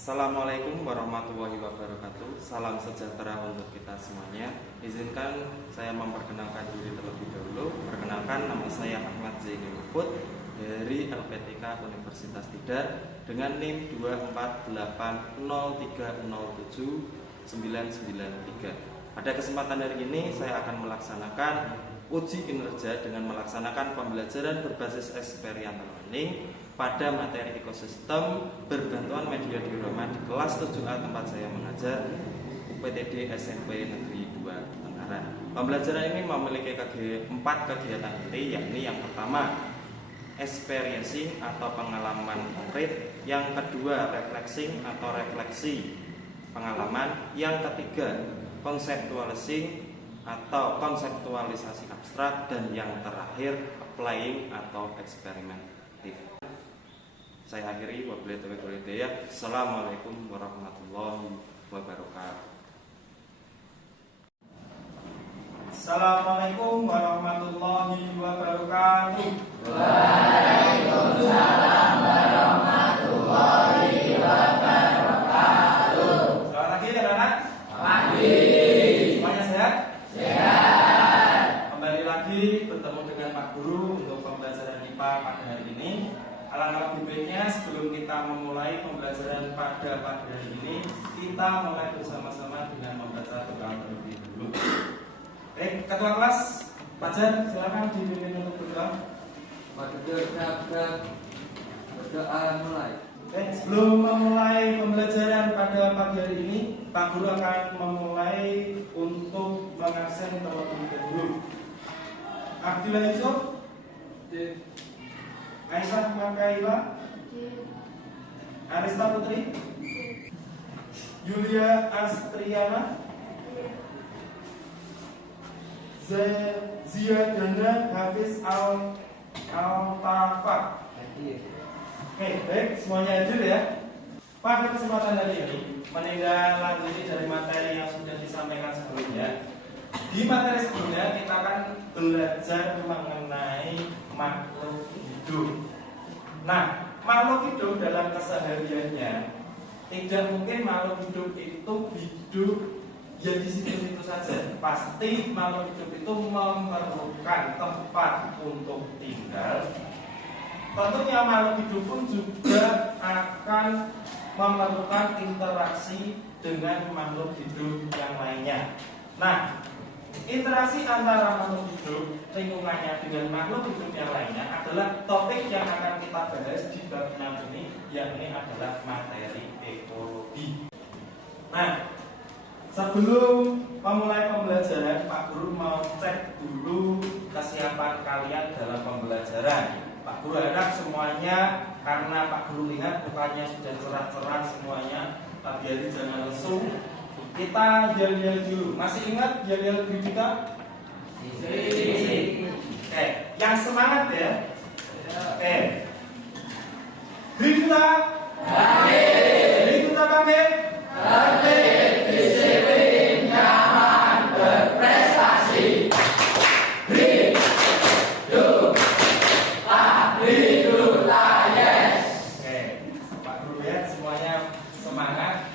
Assalamualaikum warahmatullahi wabarakatuh. Salam sejahtera untuk kita semuanya. Izinkan saya memperkenalkan diri terlebih dahulu. Perkenalkan, nama saya Ahmad Zaini Luput dari LPTK Universitas Tidar dengan NIM 24803079993. Pada kesempatan hari ini saya akan melaksanakan uji kinerja dengan melaksanakan pembelajaran berbasis experiential learning pada materi ekosistem berbantuan media diorama di kelas 7A tempat saya mengajar UPTD SMP Negeri 2 Tenggaran. Pembelajaran ini memiliki 4 kegiatan inti, yakni yang pertama experiencing atau pengalaman konkret, yang kedua reflexing atau refleksi pengalaman, yang ketiga conceptualizing atau konseptualisasi abstrak, dan yang terakhir applying atau eksperimentif. Saya akhiri, wabillahi taufiq wal hidayah. Assalamualaikum warahmatullahi wabarakatuh. Assalamualaikum warahmatullahi wabarakatuh. Waalaikumsalam warahmatullahi wabarakatuh. Selamat pagi anak-anak. Pagi. Semuanya sehat? Sehat. Kembali lagi bertemu dengan Pak Guru untuk pembelajaran IPA pada hari ini. Alangkah lebih baiknya sebelum kita memulai pembelajaran pada pagi hari ini, kita mulai bersama-sama dengan membaca doa terlebih dahulu. Baik, ketua kelas, Fajar, silakan dipimpin untuk berdoa. Berdoa mulai. Oke, sebelum memulai pembelajaran pada pagi hari ini, Pak Guru akan memulai untuk mengaksen terlebih dahulu. Abdillah Yusuf, Aisyah Makaila, Arista Putri, Yulia Astriana, Ziyadana Hafiz Al-Tafak. Oke, baik, semuanya hadir ya. Pada kesempatan hari ini, menindaklanjuti dari materi yang sudah disampaikan sebelumnya. Di materi sebelumnya kita akan belajar mengenai makhluk hidup. Nah, makhluk hidup dalam kesehariannya tidak mungkin makhluk hidup itu hidup ya di situ-situ saja. Pasti makhluk hidup itu memerlukan tempat untuk tinggal. Tentunya makhluk hidup pun juga akan memerlukan interaksi dengan makhluk hidup yang lainnya. Nah, interaksi antara makhluk hidup lingkungannya dengan makhluk hidup yang lainnya adalah topik yang akan kita bahas di bab 6 ini, yakni adalah materi ekologi. Nah, sebelum memulai pembelajaran, Pak Guru mau cek dulu kesiapan kalian dalam pembelajaran. Pak Guru harap semuanya, karena Pak Guru lihat mukanya sudah cerah-cerah semuanya, tapi jadi jangan lesu. Kita yel-yel dulu. Masih ingat yel-yel Grifita? Oke, yang semangat ya. Oke. Grifita. Grifita bangkit. Tertib, disiplin, nyaman, berprestasi. Hidup, yes. Oke, Pak Guru ya, semuanya semangat.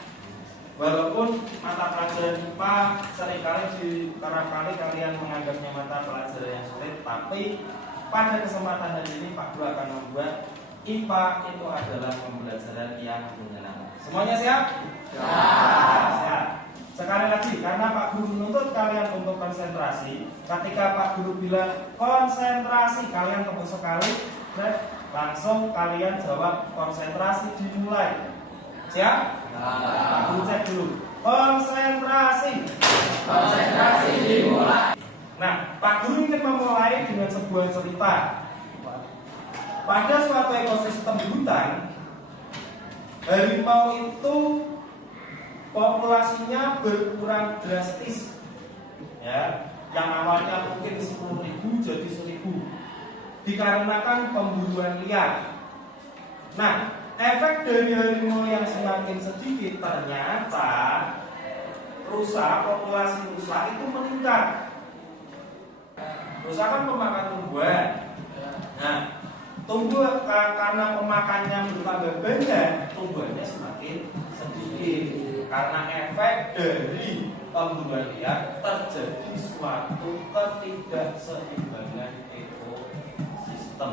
Walaupun mata pelajaran IPA seringkali kerap-kali kalian menganggapnya mata pelajaran yang sulit, tapi pada kesempatan hari ini Pak Guru akan membuat IPA itu adalah pembelajaran yang menyenangkan. Semuanya siap? Siap. Sekali lagi, karena Pak Guru menuntut kalian untuk konsentrasi. Ketika Pak Guru bilang konsentrasi, kalian tepuk sekali, langsung kalian jawab konsentrasi, dimulai. Siap? Pak Guru cek dulu. Konsentrasi. Konsentrasi dimulai. Nah, Pak Guru ingin memulai dengan sebuah cerita. Pada suatu ekosistem hutan, harimau itu populasinya berkurang drastis. Ya, yang awalnya mungkin 10.000 jadi 1.000 dikarenakan pemburuan liar. Nah, efek dari harimau yang semakin sedikit, ternyata populasi rusa itu meningkat. Rusa kan pemakan tumbuhan. Nah, karena pemakannya bertambah banyak, tumbuhannya semakin sedikit. Karena efek dari pemburuan liar terjadi suatu ketidakseimbangan ekosistem.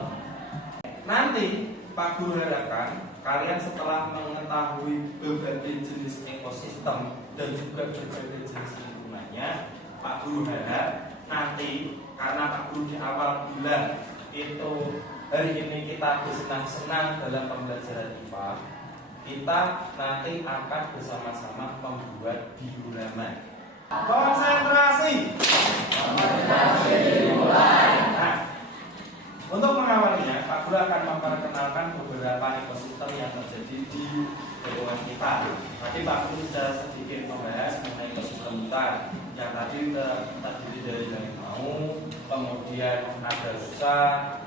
Nanti Pak Guru harapkan kalian setelah mengetahui berbagai jenis ekosistem dan juga berbagai jenis lingkungannya, Pak Guru harap nanti karena Pak Guru di awal bilang itu hari ini kita bersenang-senang dalam pembelajaran IPA, kita nanti akan bersama-sama membuat diorama. Konsentrasi. Konsentrasi dimulai. Nah, untuk mengawalnya, Pak Guru akan memperkenalkan beberapa ekosistem yang terjadi di lingkungan kita. Tadi Pak Guru sudah sedikit membahas mengenai ekosistem hutan yang tadi terdiri dari harimau, kemudian ada rusa,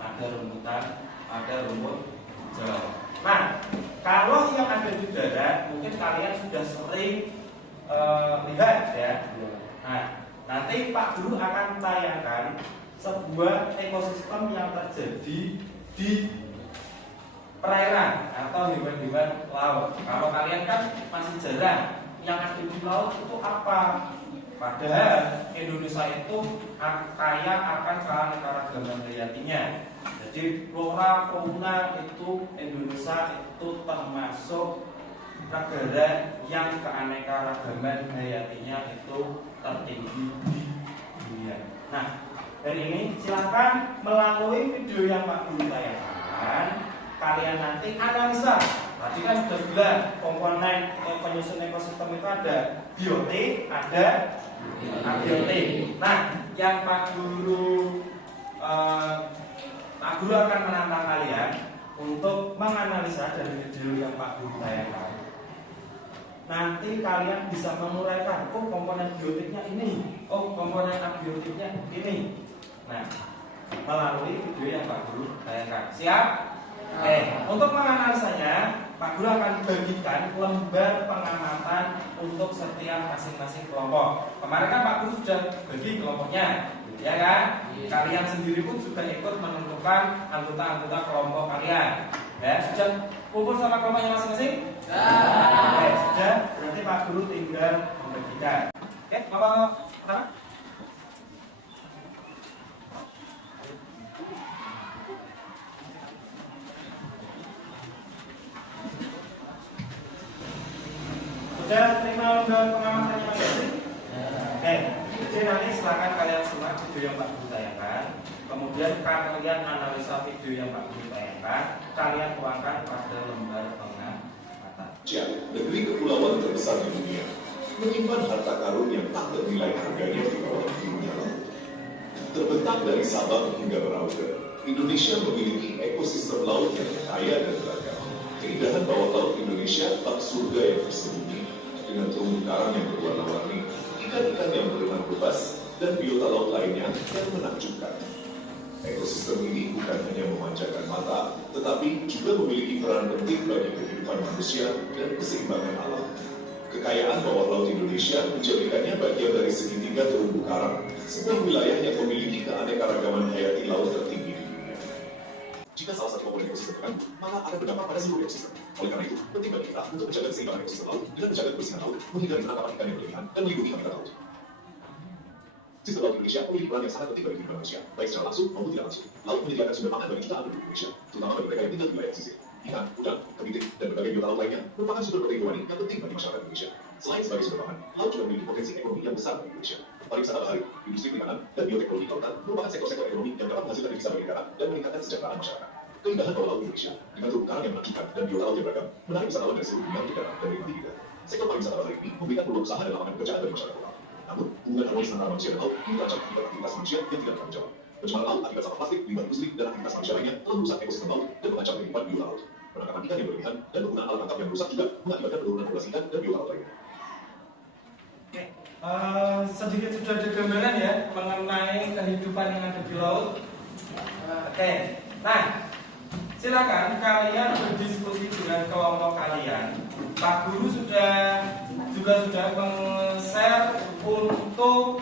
ada rumputan, ada rumput hijau. Nah, kalau yang ada di darat, mungkin kalian sudah sering lihat ya. Nah, nanti Pak Guru akan tayangkan sebuah ekosistem yang terjadi di perairan atau hewan-hewan laut. Kalau kalian kan masih jarang yang ada di laut itu apa? Padahal Indonesia itu kaya akan keanekaragaman hayatinya. Jadi flora fauna itu Indonesia itu termasuk negara yang keanekaragaman hayatinya itu tertinggi di dunia. Nah, dari ini silakan melalui video yang Pak Guru tayangkan, kalian nanti analisa. Tadi kan sudah bilang komponen penyusun ekosistem itu ada biotik, ada abiotik. Nah, yang Pak Guru akan menantang kalian untuk menganalisa dari video yang Pak Guru tayangkan. Nanti kalian bisa menguraikan, oh komponen biotiknya ini, oh komponen abiotiknya ini. Nah, melalui video yang Pak Guru tayangkan. Siap? Oke, untuk menganalisanya, Pak Guru akan bagikan lembar pengamatan untuk setiap masing-masing kelompok. Kemarin kan Pak Guru sudah bagi kelompoknya, ya kan? Kalian sendiri pun sudah ikut menentukan anggota-anggota kelompok kalian. Ya, sudah kumpul sama kelompoknya masing-masing? Oke, sudah. Berarti Pak Guru tinggal membagikan. Oke, Bapak pertama. Sudah terima lembar pengamatannya masing-masing? Oke, jadi nanti silakan kalian simak video yang Pak Guru tayangkan. Kemudian kalian analisa video yang Pak Guru tayangkan, kalian tuangkan pada lembar pengamatan. Negeri kepulauan terbesar di dunia, menyimpan harta karun yang tak ternilai harganya di bawah dunia laut. Terbentang dari Sabang hingga Merauke, Indonesia memiliki ekosistem laut yang kaya dan beragam. Keindahan bawah laut Indonesia tak surga yang tersembunyi, dengan terumbu karang yang berwarna-warni, ikan-ikan yang berenang bebas, dan biota laut lainnya yang menakjubkan. Ekosistem ini bukan hanya memanjakan mata, tetapi juga memiliki peran penting bagi kehidupan manusia dan keseimbangan alam. Kekayaan bawah laut Indonesia menjadikannya bagian dari segitiga terumbu karang, sebuah wilayah yang memiliki keanekaragaman hayati laut tertinggi di dunia. Jika salah satu komponen ekosistem terganggu, maka akan berdampak pada seluruh ekosistem. Oleh karena itu, penting bagi kita untuk menjaga keseimbangan ekosistem laut dengan menjaga kebersihan laut, menghindari penangkapan ikan yang berlebihan, dan melindungi habitat laut. Sistem laut Indonesia memiliki peran yang sangat penting bagi kehidupan manusia, baik secara langsung maupun tidak langsung. Laut menyediakan sumber pangan bagi jutaan penduduk Indonesia, terutama bagi mereka yang tinggal di wilayah pesisir. Ikan, udang, kepiting, dan berbagai biota laut lainnya merupakan sumber protein hewani yang penting bagi masyarakat Indonesia. Selain sebagai sumber pangan, laut juga memiliki potensi ekonomi yang besar bagi Indonesia. Pariwisata bahari, industri perikanan, dan bioteknologi kelautan merupakan sektor-sektor ekonomi yang dapat menghasilkan devisa bagi negara dan meningkatkan kesejahteraan masyarakat. Keindahan bawah laut Indonesia dengan terumbu karang yang menakjubkan dan biota laut yang beragam menarik wisatawan dari seluruh dunia untuk datang dan menikmati hidup. Sektor pariwisata bahari ini memberikan peluang usaha dan lapangan pekerjaan bagi masyarakat lokal. Namun, hubungan harmonis antara manusia dan laut ini terancam akibat aktivitas manusia yang tidak bertanggung jawab. Pencemaran laut akibat sampah plastik, limbah industri, dan aktivitas manusia lainnya telah merusak ekosistem laut dan mengancam kehidupan biota laut. Penangkapan ikan yang berlebihan dan penggunaan alat tangkap yang merusak juga mengakibatkan penurunan populasi ikan dan biota laut lainnya. Oke, sedikit sudah ada gambaran ya mengenai kehidupan yang ada di laut. Oke, nah silakan kalian berdiskusi dengan kelompok kalian. Pak Guru sudah meng-share untuk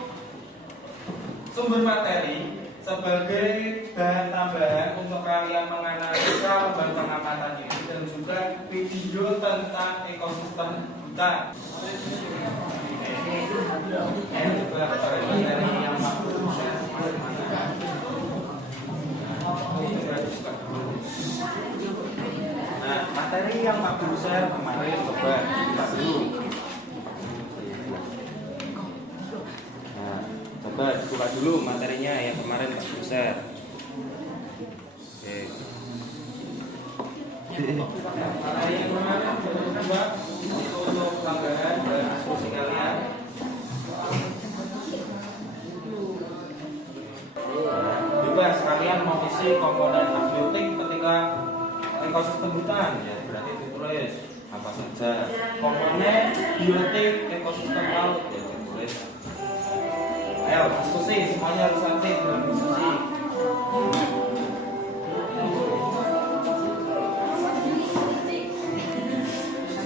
sumber materi sebagai bahan tambahan untuk kalian menganalisa bisa membantu pengamatan ini dan juga video tentang ekosistem hutan. Juga materi yang nah, materi yang Pak Guru share kemarin coba Pak Guru. Nah, coba buka dulu materinya yang kemarin Pak Guru share. Oke. Materi yang kemarin coba untuk pelanggaran dan diskusi kalian. Bebas kalian mau isi komponen abiotik ketika ekosistem hutan, ya berarti ditulis apa saja. Komponen biotik ekosistem laut, ya ditulis. Ayo diskusi, semuanya harus aktif dalam diskusi.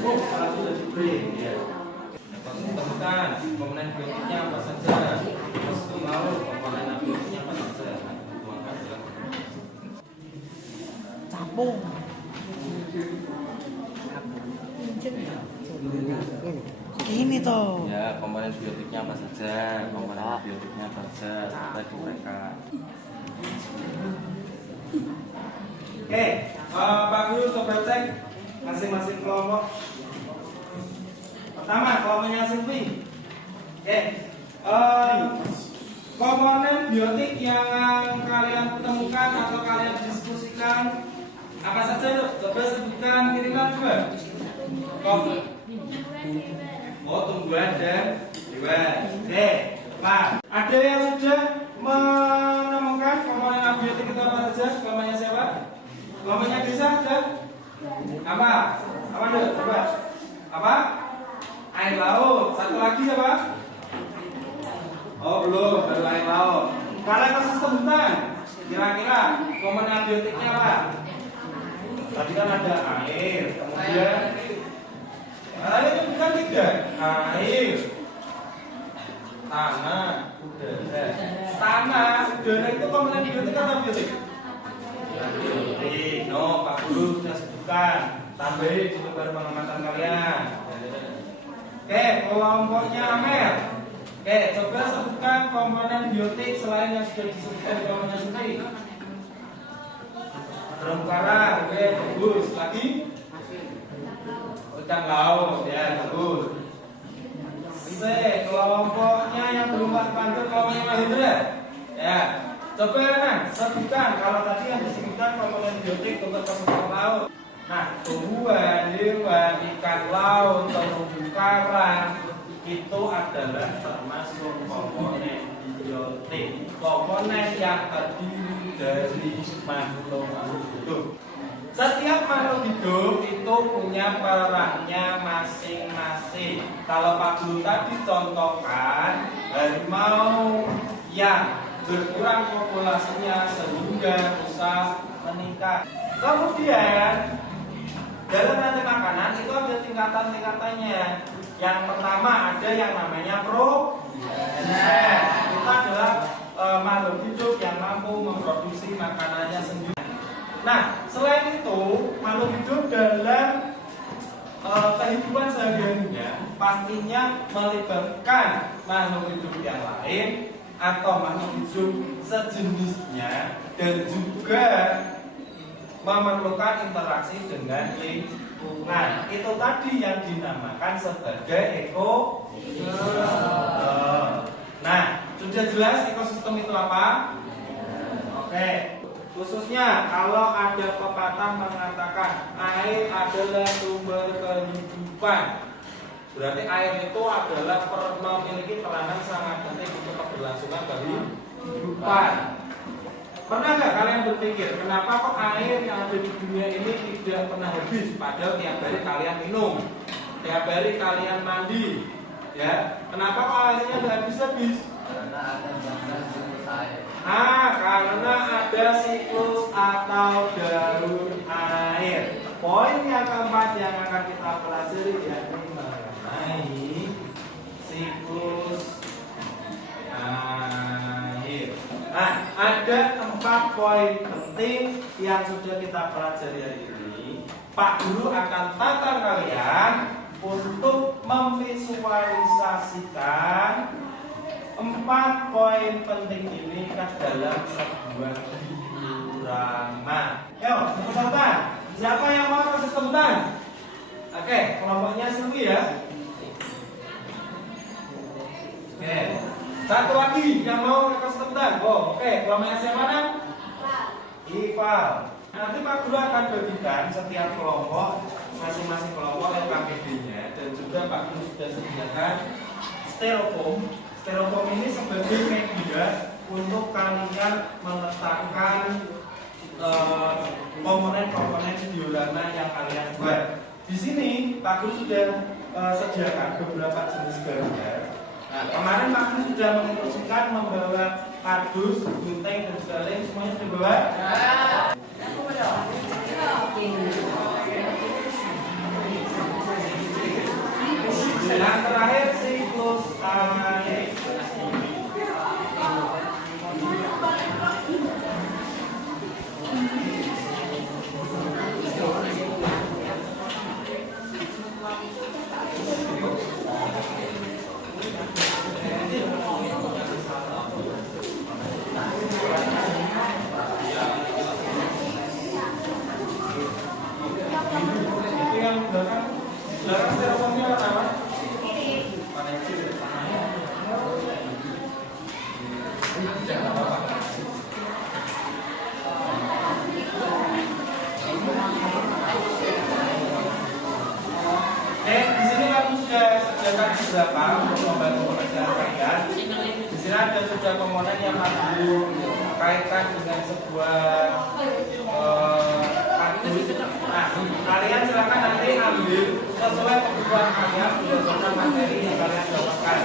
Kalau sudah diberi, ya. Ekosistem hutan, komponen biotiknya apa saja. Ekosistem laut, komponen abiotiknya apa saja. Capung. Ini tuh. Ya, komponen biotiknya apa saja, komponen biotiknya apa saja, kita diuraikan. Oke, Pak Guru coba cek masing-masing kelompok. Pertama, kelompoknya Silvi. Oke, komponen biotik yang kalian temukan atau kalian diskusikan apa saja tuh? Coba sebutkan kiriman juga. Oh, tumbuhan dan hewan. Oke, nah, ada yang sudah menemukan komponen abiotik itu apa saja? Kelompoknya siapa? Kelompoknya Desa ada? Apa? Apa dulu? Coba. Apa? Air laut. Satu lagi siapa? Oh belum, baru air laut. Kalau ekosistem hutan, kira-kira komponen abiotiknya apa? Tadi kan ada air, kemudian itu bukan tiga, air, tanah, udara. Tanah, udara itu komponen biotik atau abiotik? Biotik. No, Pak Guru sudah sebutkan. Tambahin untuk baru pengamatan kalian. Oke, kelompoknya Amer. Oke, coba sebutkan komponen biotik selain yang sudah disebutkan di kelompoknya sendiri. Terumbu karang, oke, bagus. Lagi? Ikan laut, ya, bagus. C, kelompoknya yang belum Pak Pantur, kelompoknya Mahindra. Ya, coba nah, sebutkan kalau tadi yang disebutkan komponen biotik untuk ekosistem laut. Nah, tumbuhan, hewan, ikan laut, terumbu karang itu adalah termasuk komponen biotik. Komponen yang terdiri dari makhluk hidup. Setiap makhluk hidup itu punya perannya masing-masing. Kalau Pak Guru tadi contohkan harimau yang berkurang populasinya sehingga bisa meningkat. Kemudian dalam rantai makanan itu ada tingkatan-tingkatannya. Yang pertama ada yang namanya produsen. Itu adalah makhluk hidup yang mampu memproduksi makanannya sendiri. Nah, selain itu makhluk hidup dalam kehidupan sehari-harinya pastinya melibatkan makhluk hidup yang lain atau makhluk hidup sejenisnya dan juga memerlukan interaksi dengan lingkungan. Itu tadi yang dinamakan sebagai ekosistem. Nah, sudah jelas ekosistem itu apa? Oke, khususnya kalau ada pepatah mengatakan air adalah sumber kehidupan, berarti air itu adalah memiliki peranan sangat penting untuk keberlangsungan kehidupan. Pernah nggak kalian berpikir kenapa kok air yang ada di dunia ini tidak pernah habis? Padahal tiap hari kalian minum, tiap hari kalian mandi, ya. Kenapa kok airnya tidak habis-habis? Karena ada siklus air. Karena ada siklus atau darur air. Poin yang keempat yang akan kita pelajari yakni mengenai siklus air. Nah, ada 4 poin penting yang sudah kita pelajari hari ini. Pak Guru akan tata kalian untuk memvisualisasikan 4 poin penting ini ke dalam sebuah diorama. Yo, tepuk tangan. Siapa yang mau kasih tepuk tangan? Oke, kelompoknya Silvi ya. Oke, satu lagi yang mau kasih tepuk tangan. Oh, oke, kelompoknya siapa nak? Ival. Nanti Pak Guru akan bagikan setiap kelompok, masing-masing kelompok LKPD-nya, dan juga Pak Guru sudah sediakan styrofoam. Styrofoam ini sebagai media untuk kalian meletakkan komponen-komponen diorama yang kalian buat. Di sini Pak Guru sudah sediakan beberapa jenis gambar. Nah, kemarin Pak Guru sudah menginstruksikan membawa kardus, gunting, dan juga lem, semuanya sudah dibawa. Yang terakhir siklus air. Itu yang belakang styrofoamnya apa? Di sini kami sudah sediakan beberapa untuk membantu pekerjaan kalian. Di sini ada sudah komponen yang perlu kaitkan dengan sebuah kardus. Nah, kalian silakan nanti ambil sesuai kebutuhan kalian berdasarkan materi yang kalian dapatkan.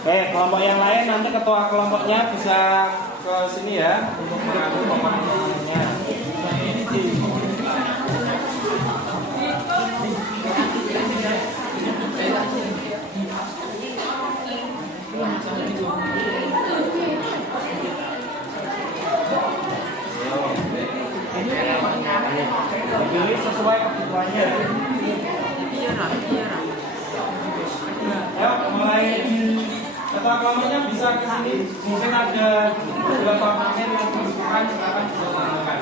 Oke, kelompok yang lain nanti ketua kelompoknya bisa ke sini ya untuk mengambil komponen-komponennya. Dipilih sesuai kebutuhannya. Ayo, mulai ketua kelompoknya bisa ke sini. Mungkin ada beberapa pasien yang membutuhkan, silakan bisa menggunakan.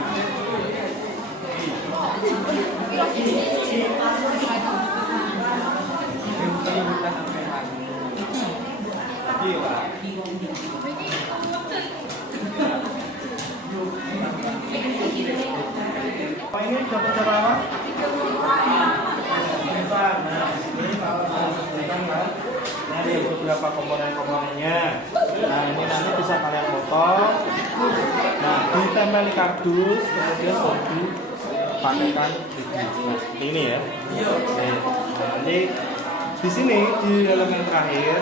Oh, ini dapat cara apa? Nah, ini kalau saya sebutkan kan, ini ada beberapa komponen-komponennya. Nah, ini nanti bisa kalian potong. Nah, ditempel di kardus, kemudian baru pakaikan seperti ini ya. Oke. Nah, nanti di sini di elemen terakhir,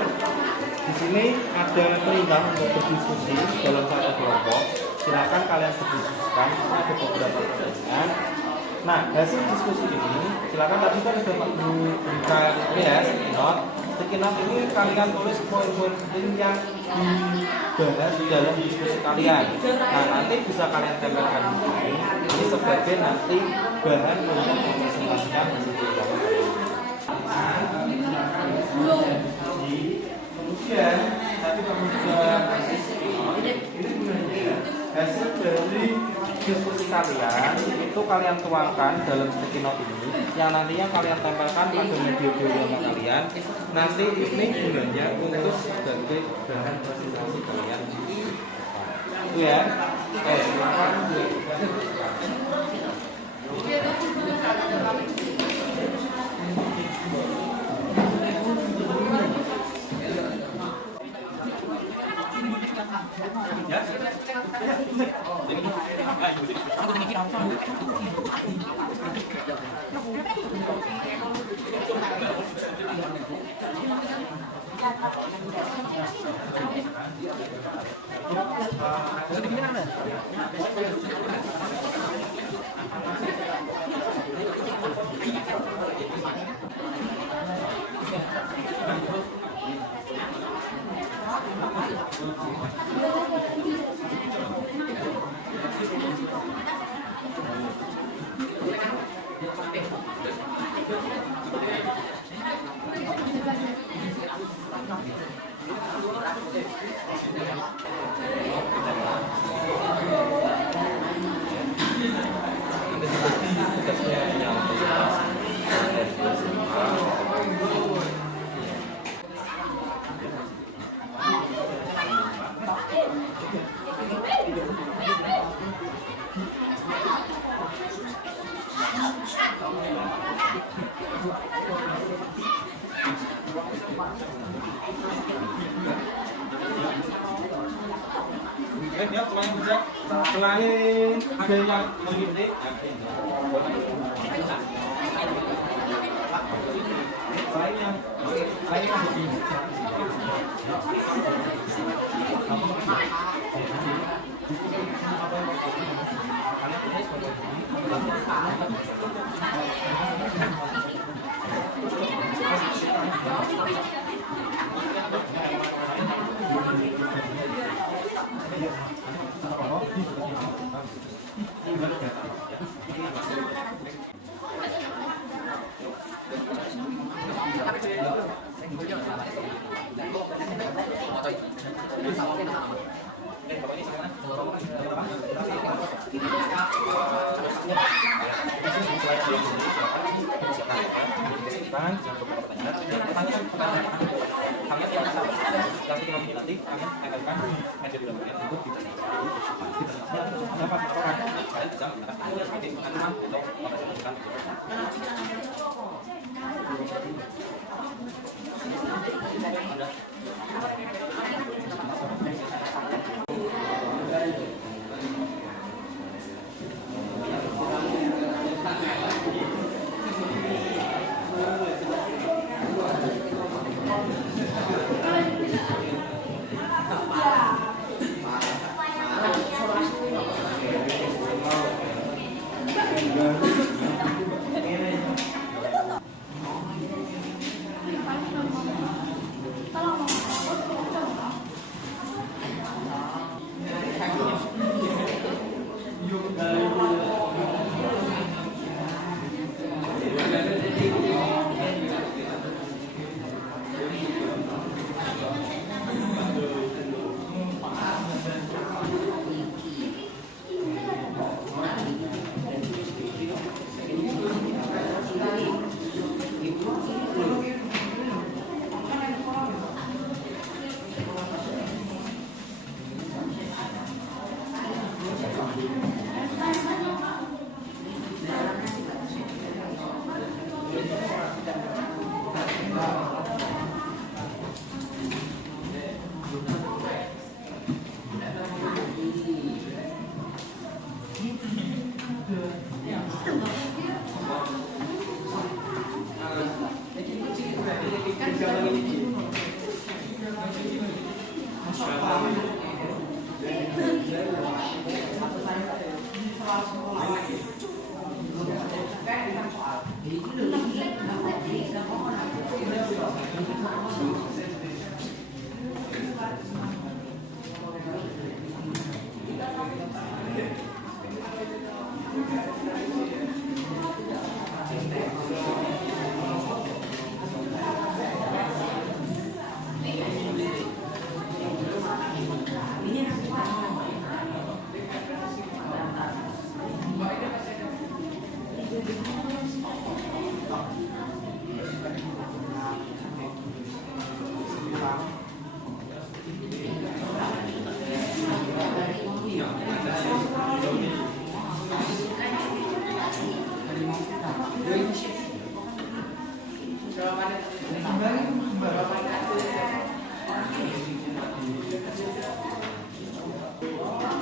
di sini ada perintah untuk berdiskusi dalam satu kelompok. Silakan kalian berdiskusikan. Ada beberapa pertanyaan. Nah, hasil diskusi ini, silakan tadi kan sudah Pak Guru berikan ini ya, sticky note ini kalian tulis poin-poin penting yang dibahas dalam diskusi kalian. Nah, nanti bisa kalian tempelkan ini sebagai nanti bahan untuk mempresentasikan hasil diskusi. Kemudian tadi kamu juga ini gunanya hasil dari diskusi kalian itu kalian tuangkan dalam sticky note ini yang nantinya kalian tempelkan pada media diorama kalian. Nanti ini gunanya untuk sebagai bahan presentasi kalian. Itu ya. Silakan. Ya. Ya, selain bisa, selain ada yang mengikuti, selain yang begini.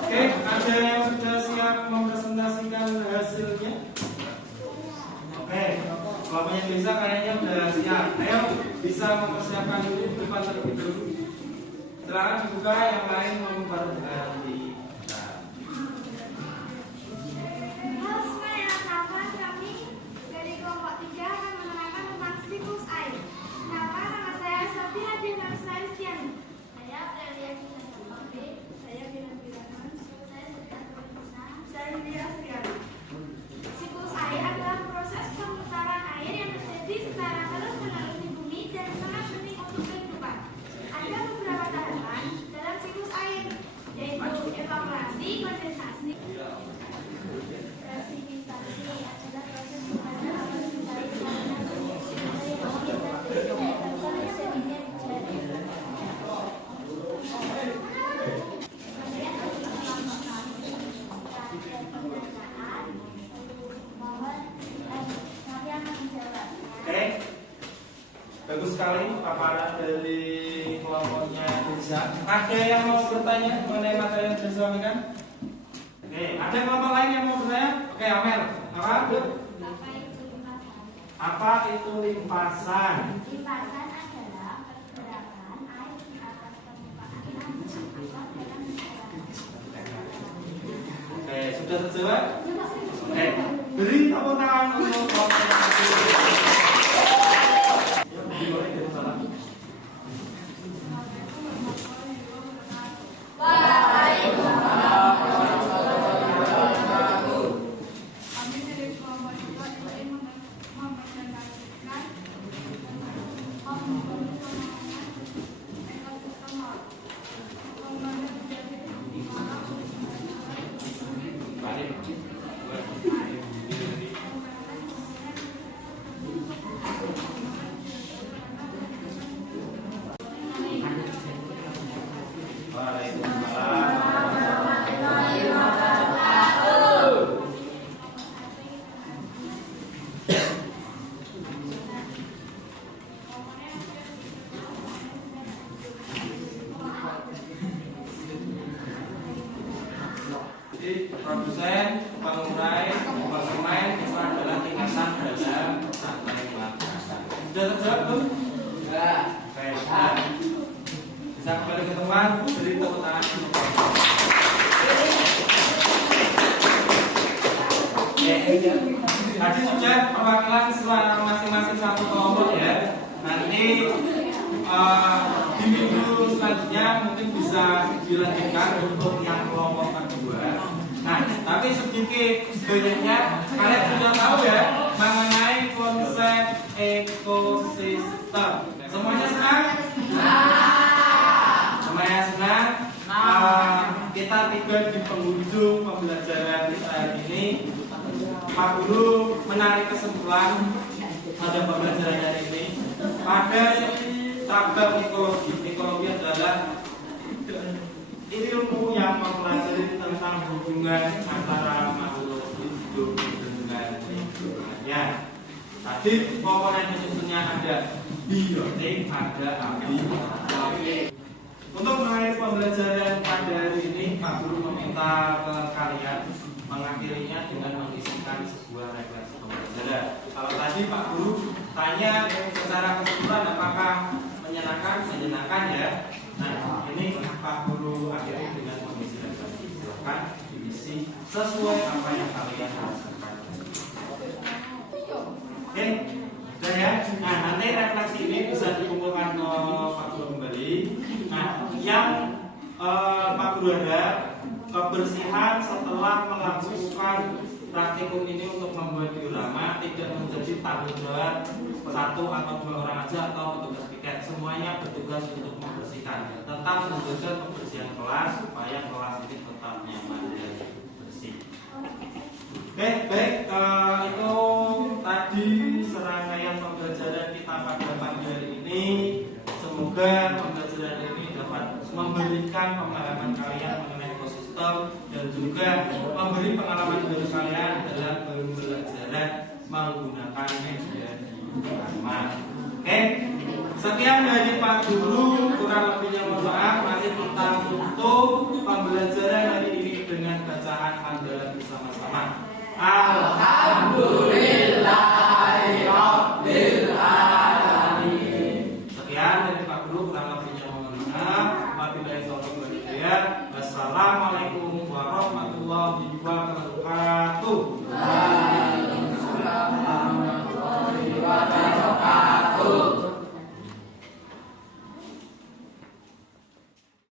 Oke, ada yang sudah siap mempresentasikan hasilnya? Oke, kalau punya bisa kayaknya sudah siap. Ayo, bisa mempersiapkan dulu depan terlebih dulu. Silakan dibuka, yang lain mau baru nanti. Halo semuanya, kawan kami dari kelompok 3 akan menerangkan tentang siklus air. Nama saya Sofia bin Aristiani. Saya Aurelia Kinanti. Saya Binan Biraman. Saya Sofia Tulisna. Saya Lydia Astriani. Siklus air adalah proses pemutaran air yang terjadi secara terus-menerus di bumi dan sangat penting untuk kehidupan. Ada beberapa tahapan dalam siklus air, yaitu evaporasi, kondensasi. Presipitassi adalah proses di mana air mencari tekanan mengisi dari bumi dan dari sedimen jadi. Oke, bagus sekali paparan dari kelompoknya Desa. Ada yang mau bertanya mengenai materi yang disampaikan? Oke, ada kelompok lain yang mau bertanya? Oke, Amel, apa? Apa itu limpasan? Limpasan adalah pergerakan air di atas permukaan air atau dalam Oke, sudah terjawab? Oke, beri tepuk tangan untuk kelompok yang Kami dari kelompok juga ingin mempresentasikan ekosistem laut. Pembangunan menjadi di mana Jadi produsen, pengurai, konsumen itu adalah tingkatan dalam rantai makanan. Sudah terjawab belum? Sudah. Oke, sudah. Bisa kembali ke tempat, beri tepuk tangan. Tadi sudah perwakilan masing-masing satu kelompok ya. Nanti di minggu selanjutnya mungkin bisa dilanjutkan untuk yang kelompok kedua. Nah, tapi sedikit sebenarnya kalian sudah tahu ya mengenai konsep ekosistem. Semuanya senang? Semuanya senang? Kita tiba di penghujung pembelajaran kita hari ini. Pak Guru menarik kesimpulan pada pembelajaran hari ini pada cabang ekologi. Ekologi adalah ilmu yang mempelajari tentang hubungan antara makhluk hidup dengan lingkungannya. Tadi komponen khususnya ada biotik, ada abiotik. Untuk mengakhiri pembelajaran pada hari ini, Pak Guru meminta ke kalian mengakhirinya dengan mengisikan sebuah refleksi pembelajaran. Kalau tadi Pak Guru tanya secara keseluruhan apakah menyenangkan ya. Nah, ini Pak Guru akhiri dengan mengisi refleksi. Silakan diisi sesuai apa yang kalian rasakan. Oke, sudah ya. Nah, nanti refleksi ini bisa dikumpulkan ke Pak Guru kembali. Nah, yang Pak Guru harap kebersihan setelah melakukan praktikum ini untuk membuat diorama tidak menjadi tanggung jawab satu atau dua orang aja atau petugas piket. Semuanya bertugas untuk membersihkan. Tetap menjaga kebersihan kelas supaya kelas ini tetap nyaman dan bersih. Oke, baik. Itu tadi serangkaian pembelajaran kita pada pagi hari ini. Semoga pembelajaran ini dapat memberikan pengalaman kalian mengenai ekosistem dan juga memberi pengalaman dari kalian dalam pembelajaran menggunakan media diorama. Oke, sekian dari Pak Guru, kurang lebihnya mohon maaf. Mari kita tutup pembelajaran hari ini dengan bacaan hamdalah bersama-sama. Alhamdulillahirabbil alamin. Sekian dari Pak Guru, kurang dua teman